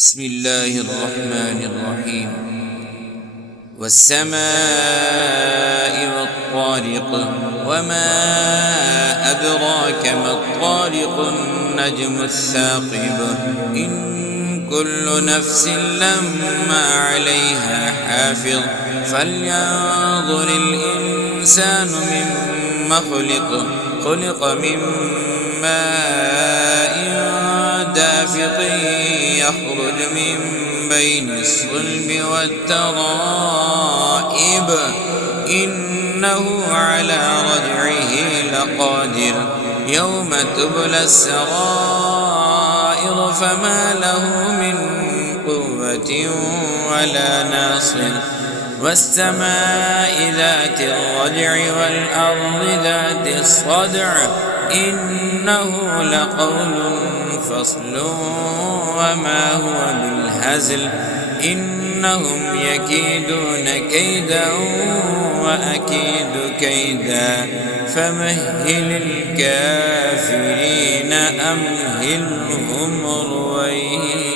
بسم الله الرحمن الرحيم. والسماء والطارق، وما أدراك ما الطارق، النجم الثاقب، إن كل نفس لما عليها حافظ، فلينظر الإنسان مما خلق من ماء دافق يخرج من بين الصلب والترائب، إنه على رجعه لقادر، يوم تبلى السرائر، فما له من قوة ولا ناصر. والسماء ذات الرجع والأرض ذات الصدع، إنه لقول فصل وما هو بالهزل، إنهم يكيدون كيدا وأكيد كيدا، فمهل الكافرين أمهلهم رويدا.